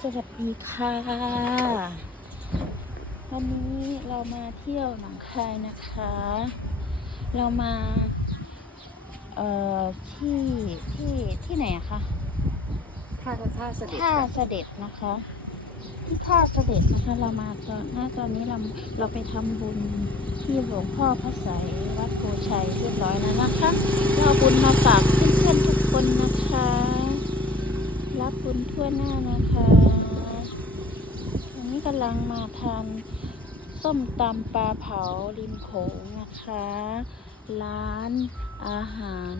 สวัสดีค่ะ วันนี้เรามาเที่ยวหนองคายนะคะ เรามาเอ่อที่ที่ที่ไหนอะคะท่าท่าเสด็จท่าเสด็จนะคะ ที่ท่าเสด็จนะคะเรามาตอนหน้าตอนนี้เราเราไปทำบุญที่หลวงพ่อพระไสยวัดโพชัยเรียบร้อยแล้วนะคะเราเอาบุญมาฝากเพื่อนๆทุกคนนะคะ รับบุญทั่วหน้านะคะวันนี้กำลังมาทานส้มตำปลาเผาริมโขงนะคะ ร้านอาหาร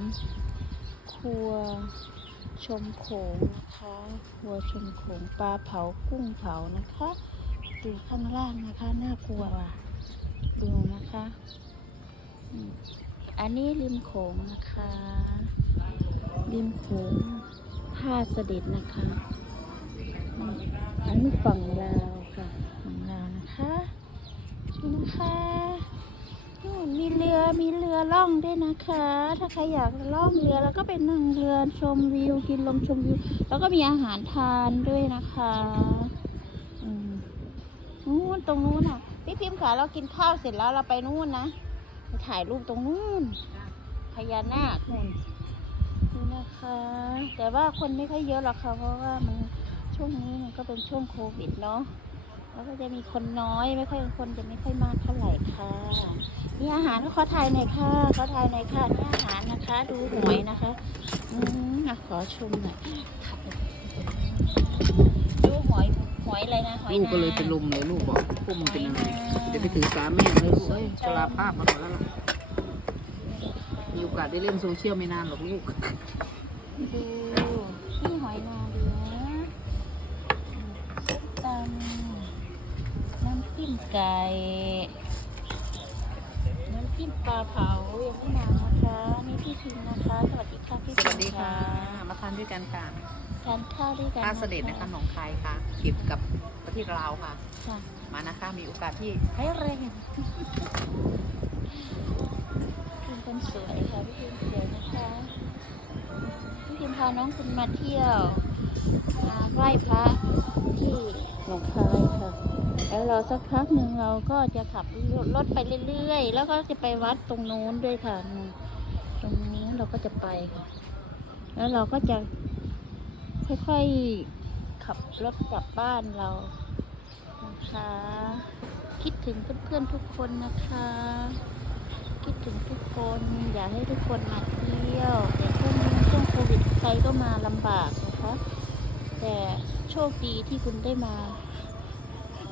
ครัวชมโขงนะคะ ครัวชมโขงปลาเผากุ้งเผานะคะดูข้างล่างนะคะน่ากลัวว่ะดูนะคะ อันนี้ริมโขงนะคะ ริมโขง ท่าเสด็จนะคะอันนี้ฝั่งลาวค่ะฝั่งลาวนะคะนี่นะคะนู่นมีเรือมีเรือล่องด้วยนะคะ ถ้าใครอยากล่องเรือแล้วก็ไปนั่งเรือชมวิวกินลมชมวิว แล้วก็มีอาหารทานด้วยนะคะอืมนู่นตรงนู้นอะพี่พิมพ์ขาเรากินข้าวเสร็จแล้วเราไปนู่นนะไปถ่ายรูปตรงนู้นพญานาคนู่น นี่นะคะ แต่ว่าคนไม่ค่อยเยอะหรอกค่ะ เพราะว่ามันช่วงนี้มันก็เป็นช่วงโควิดเนาะแล้วก็จะมีคนน้อยไม่ค่อยคนจะไม่ค่อยมากเท่าไหร่ค่ะนี่อาหารก็ขอถ่ายหน่อยค่ะขอถ่ายหน่อยค่ะนี่อาหารนะคะ ดูหอยนะคะอืมอะขอชมหน่อยดูหอยหอยอะไรนะหอยลูกนาก็เลยเป็นลมเลยลูกบอกพวกมึงเป็นอะไรเดี๋ยวไปถือสาแม่เลยลูกเอ้ยชราภาพมาหมดแล้วล่ะ มีโอกาสได้เล่นโซเชียลไม่นานหรอกลูก ดูนี่หอยนาดูนะส้มตำน้ำจิ้มไก่ น้ำจิ้มปลาเผายังไม่มานะคะนี่พี่พิมพ์นะคะ สวัสดีค่ะพี่สพิวัมสดีพ์ค่ะ มาทานด้วยกันค่ะทานข้าวด้วยกันท่าเสด็จนะคะหนองคายค่ะเก็บกับประเทศลาวค่ะ ค่ะมานะคะ มีโอกาสที่ ให้แรงพี่พิมพ์ คนสวยค่ะพี่พิมสวยนะคะพี่พิมพาน้องคุณมาเที่ยว มาไหว้พระที่หนองคายค่ะ แล้วเราสักพักหนึ่งเราก็จะขับรถไปเรื่อยๆ แล้วก็จะไปวัดตรงนู้นด้วยค่ะ ตรงนี้เราก็จะไปค่ะ แล้วเราก็จะค่อยๆขับรถกลับบ้านเรานะคะ คิดถึงเพื่อนๆทุกคนนะคะ คิดถึงทุกคน อยากให้ทุกคนมาเที่ยวแต่ช่วงนี้ช่วงโควิดใครก็มาลำบากนะคะ แต่โชคดีที่คุณได้มา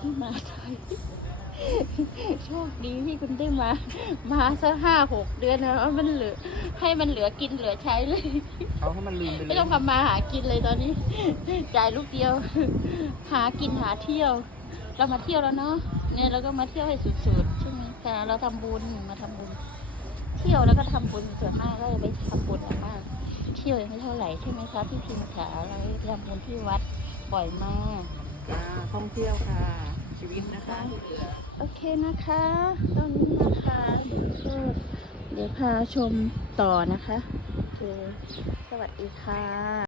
ที่มาไทยโชคดีที่คุณได้มา มาสักห้าหกเดือนนะมันเหลือ ให้มันเหลือกินเหลือใช้เลยเขาให้มันลืมไปเลไม่ยต้องทำมาหากินเลยตอนนี้จ่ายลูกเดียว หากินหาเที่ยว เรามาเที่ยวแล้วเนาะเนี่ยเราก็มาเที่ยวให้สุดๆใช่ไหม คะเราทำบุญมาทำบุญ เที่ยวแล้วก็ทำบุญส่วนมากก็จะไปทำบุญมาก เที่ยวยังไม่เท่าไหร่ใช่ไหมคะพี่พิมพ์ขาเราไปทำบุญที่วัดบ่อยมากจ้าท่องเที่ยวค่ะ ชีวิตนะคะ โอเคนะคะ ตอนนี้นะคะก็เดี๋ยวพาชมต่อนะคะโอเคสวัสดีค่ะ